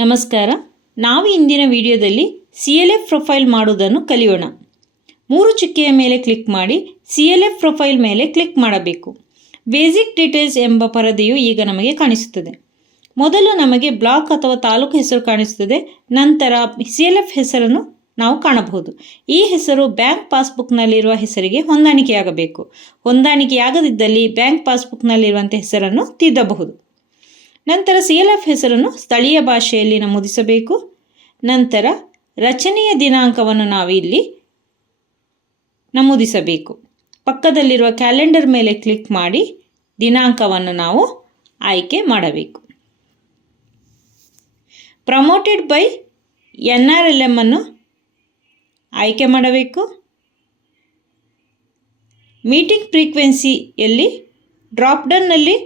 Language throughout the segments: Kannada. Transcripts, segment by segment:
ನಮಸ್ಕಾರ. ನಾವು ಇಂದಿನ ವಿಡಿಯೋದಲ್ಲಿ CLF ಪ್ರೊಫೈಲ್ ಮಾಡುವುದನ್ನು ಕಲಿಯೋಣ. 3 ಚುಕ್ಕೆಯ ಮೇಲೆ ಕ್ಲಿಕ್ ಮಾಡಿ CLF ಪ್ರೊಫೈಲ್ ಮೇಲೆ ಕ್ಲಿಕ್ ಮಾಡಬೇಕು. ಬೇಸಿಕ್ ಡೀಟೇಲ್ಸ್ ಎಂಬ ಪರದೆಯು ಈಗ ನಮಗೆ ಕಾಣಿಸುತ್ತದೆ. ಮೊದಲು ನಮಗೆ ಬ್ಲಾಕ್ ಅಥವಾ ತಾಲೂಕು ಹೆಸರು ಕಾಣಿಸುತ್ತದೆ. ನಂತರ CLF ಹೆಸರನ್ನು ನಾವು ಕಾಣಬಹುದು. ಈ ಹೆಸರು ಬ್ಯಾಂಕ್ ಪಾಸ್ಬುಕ್ನಲ್ಲಿರುವ ಹೆಸರಿಗೆ ಹೊಂದಾಣಿಕೆಯಾಗಬೇಕು. ಹೊಂದಾಣಿಕೆಯಾಗದಿದ್ದಲ್ಲಿ ಬ್ಯಾಂಕ್ ಪಾಸ್ಬುಕ್ನಲ್ಲಿರುವಂಥ ಹೆಸರನ್ನು ತಿದ್ದಬಹುದು. ನಂತರ CLF ಹೆಸರನ್ನು ಸ್ಥಳೀಯ ಭಾಷೆಯಲ್ಲಿ ನಮೂದಿಸಬೇಕು. ನಂತರ ರಚನೆಯ ದಿನಾಂಕವನ್ನು ನಾವು ಇಲ್ಲಿ ನಮೂದಿಸಬೇಕು. ಪಕ್ಕದಲ್ಲಿರುವ ಕ್ಯಾಲೆಂಡರ್ ಮೇಲೆ ಕ್ಲಿಕ್ ಮಾಡಿ ದಿನಾಂಕವನ್ನು ನಾವು ಆಯ್ಕೆ ಮಾಡಬೇಕು. ಪ್ರಮೋಟೆಡ್ ಬೈ NRLM ಅನ್ನು ಆಯ್ಕೆ ಮಾಡಬೇಕು. ಮೀಟಿಂಗ್ ಫ್ರೀಕ್ವೆನ್ಸಿಯಲ್ಲಿ ಡ್ರಾಪ್ಡೌನ್ನಲ್ಲಿ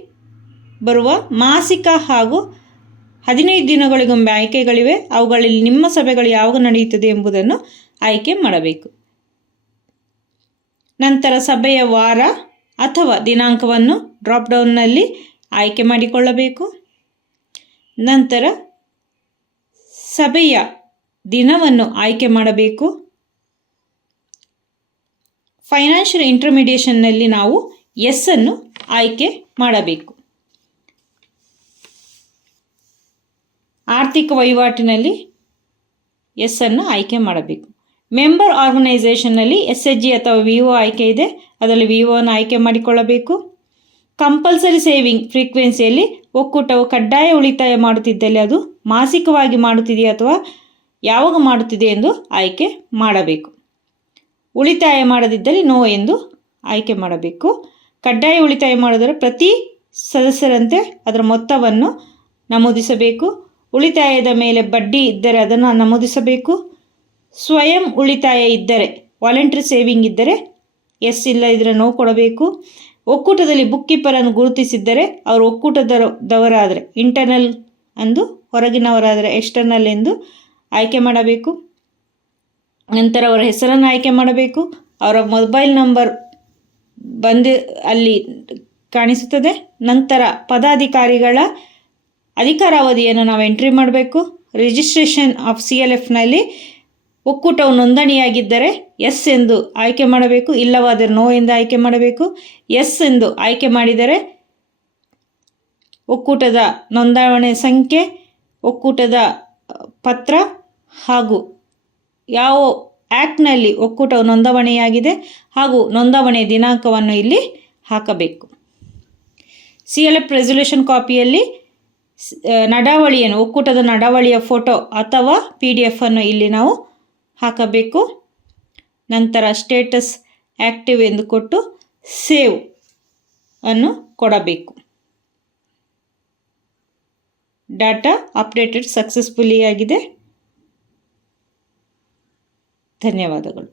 ಬರುವ ಮಾಸಿಕ ಹಾಗೂ 15 ದಿನಗಳಿಗೊಮ್ಮೆ ಆಯ್ಕೆಗಳಿವೆ. ಅವುಗಳಲ್ಲಿ ನಿಮ್ಮ ಸಭೆಗಳು ಯಾವಾಗ ನಡೆಯುತ್ತದೆ ಎಂಬುದನ್ನು ಆಯ್ಕೆ ಮಾಡಬೇಕು. ನಂತರ ಸಭೆಯ ವಾರ ಅಥವಾ ದಿನಾಂಕವನ್ನು ಡ್ರಾಪ್ಡೌನ್ನಲ್ಲಿ ಆಯ್ಕೆ ಮಾಡಿಕೊಳ್ಳಬೇಕು. ನಂತರ ಸಭೆಯ ದಿನವನ್ನು ಆಯ್ಕೆ ಮಾಡಬೇಕು. ಫೈನಾನ್ಷಿಯಲ್ ಇಂಟರ್ಮಿಡಿಯೇಷನ್ನಲ್ಲಿ ನಾವು ಎಸ್ ಅನ್ನು ಆಯ್ಕೆ ಮಾಡಬೇಕು. ಆರ್ಥಿಕ ವಹಿವಾಟಿನಲ್ಲಿ ಎಸ್ ಅನ್ನು ಆಯ್ಕೆ ಮಾಡಬೇಕು. ಮೆಂಬರ್ ಆರ್ಗನೈಸೇಷನ್ನಲ್ಲಿ SHG ಅಥವಾ VO ಆಯ್ಕೆ ಇದೆ, ಅದರಲ್ಲಿ VO ಅನ್ನು ಆಯ್ಕೆ ಮಾಡಿಕೊಳ್ಳಬೇಕು. ಕಂಪಲ್ಸರಿ ಸೇವಿಂಗ್ ಫ್ರೀಕ್ವೆನ್ಸಿಯಲ್ಲಿ ಒಕ್ಕೂಟವು ಕಡ್ಡಾಯ ಉಳಿತಾಯ ಮಾಡುತ್ತಿದ್ದಲ್ಲಿ ಅದು ಮಾಸಿಕವಾಗಿ ಮಾಡುತ್ತಿದೆಯೇ ಅಥವಾ ಯಾವಾಗ ಮಾಡುತ್ತಿದೆ ಎಂದು ಆಯ್ಕೆ ಮಾಡಬೇಕು. ಉಳಿತಾಯ ಮಾಡದಿದ್ದಲ್ಲಿ ನೋ ಎಂದು ಆಯ್ಕೆ ಮಾಡಬೇಕು. ಕಡ್ಡಾಯ ಉಳಿತಾಯ ಮಾಡಿದರೆ ಪ್ರತಿ ಸದಸ್ಯರಂತೆ ಅದರ ಮೊತ್ತವನ್ನು ನಮೂದಿಸಬೇಕು. ಉಳಿತಾಯದ ಮೇಲೆ ಬಡ್ಡಿ ಇದ್ದರೆ ಅದನ್ನು ನಮೂದಿಸಬೇಕು. ಸ್ವಯಂ ಉಳಿತಾಯ ಇದ್ದರೆ, ವಾಲಂಟ್ರಿ ಸೇವಿಂಗ್ ಇದ್ದರೆ ಎಸ್, ಇಲ್ಲ ಇದ್ದರೆ ನೋ ಕೊಡಬೇಕು. ಒಕ್ಕೂಟದಲ್ಲಿ ಬುಕ್ ಕೀಪರನ್ನು ಗುರುತಿಸಿದ್ದರೆ ಅವರು ಒಕ್ಕೂಟದವರಾದರೆ ಇಂಟರ್ನಲ್ ಎಂದು, ಹೊರಗಿನವರಾದರೆ ಎಕ್ಸ್ಟರ್ನಲ್ ಎಂದು ಆಯ್ಕೆ ಮಾಡಬೇಕು. ನಂತರ ಅವರ ಹೆಸರನ್ನು ಆಯ್ಕೆ ಮಾಡಬೇಕು. ಅವರ ಮೊಬೈಲ್ ನಂಬರ್ ಬಂದು ಅಲ್ಲಿ ಕಾಣಿಸುತ್ತದೆ. ನಂತರ ಪದಾಧಿಕಾರಿಗಳ ಅಧಿಕಾರಾವಧಿಯನ್ನು ನಾವು ಎಂಟ್ರಿ ಮಾಡಬೇಕು. ರಿಜಿಸ್ಟ್ರೇಷನ್ ಆಫ್ CLFನಲ್ಲಿ ಒಕ್ಕೂಟವು ನೋಂದಣಿಯಾಗಿದ್ದರೆ ಎಸ್ ಎಂದು ಆಯ್ಕೆ ಮಾಡಬೇಕು, ಇಲ್ಲವಾದರೆ ನೋ ಎಂದು ಆಯ್ಕೆ ಮಾಡಬೇಕು. ಎಸ್ ಎಂದು ಆಯ್ಕೆ ಮಾಡಿದರೆ ಒಕ್ಕೂಟದ ನೋಂದಾವಣೆ ಸಂಖ್ಯೆ, ಒಕ್ಕೂಟದ ಪತ್ರ ಹಾಗೂ ಯಾವ ಆ್ಯಕ್ಟ್ನಲ್ಲಿ ಒಕ್ಕೂಟವು ನೋಂದಾವಣೆಯಾಗಿದೆ ಹಾಗೂ ನೋಂದಾವಣೆಯ ದಿನಾಂಕವನ್ನು ಇಲ್ಲಿ ಹಾಕಬೇಕು. CLF ರೆಸಲ್ಯೂಷನ್ ಕಾಪಿಯಲ್ಲಿ ನಡಾವಳಿಯನ್ನು, ಒಕ್ಕೂಟದ ನಡಾವಳಿಯ ಫೋಟೋ ಅಥವಾ PDF ಅನ್ನು ಇಲ್ಲಿ ನಾವು ಹಾಕಬೇಕು. ನಂತರ ಸ್ಟೇಟಸ್ ಆ್ಯಕ್ಟಿವ್ ಎಂದು ಕೊಟ್ಟು ಸೇವ್ ಅನ್ನು ಕೊಡಬೇಕು. ಡಾಟಾ ಅಪ್ಡೇಟೆಡ್ ಸಕ್ಸಸ್ಫುಲಿ ಆಗಿದೆ. ಧನ್ಯವಾದಗಳು.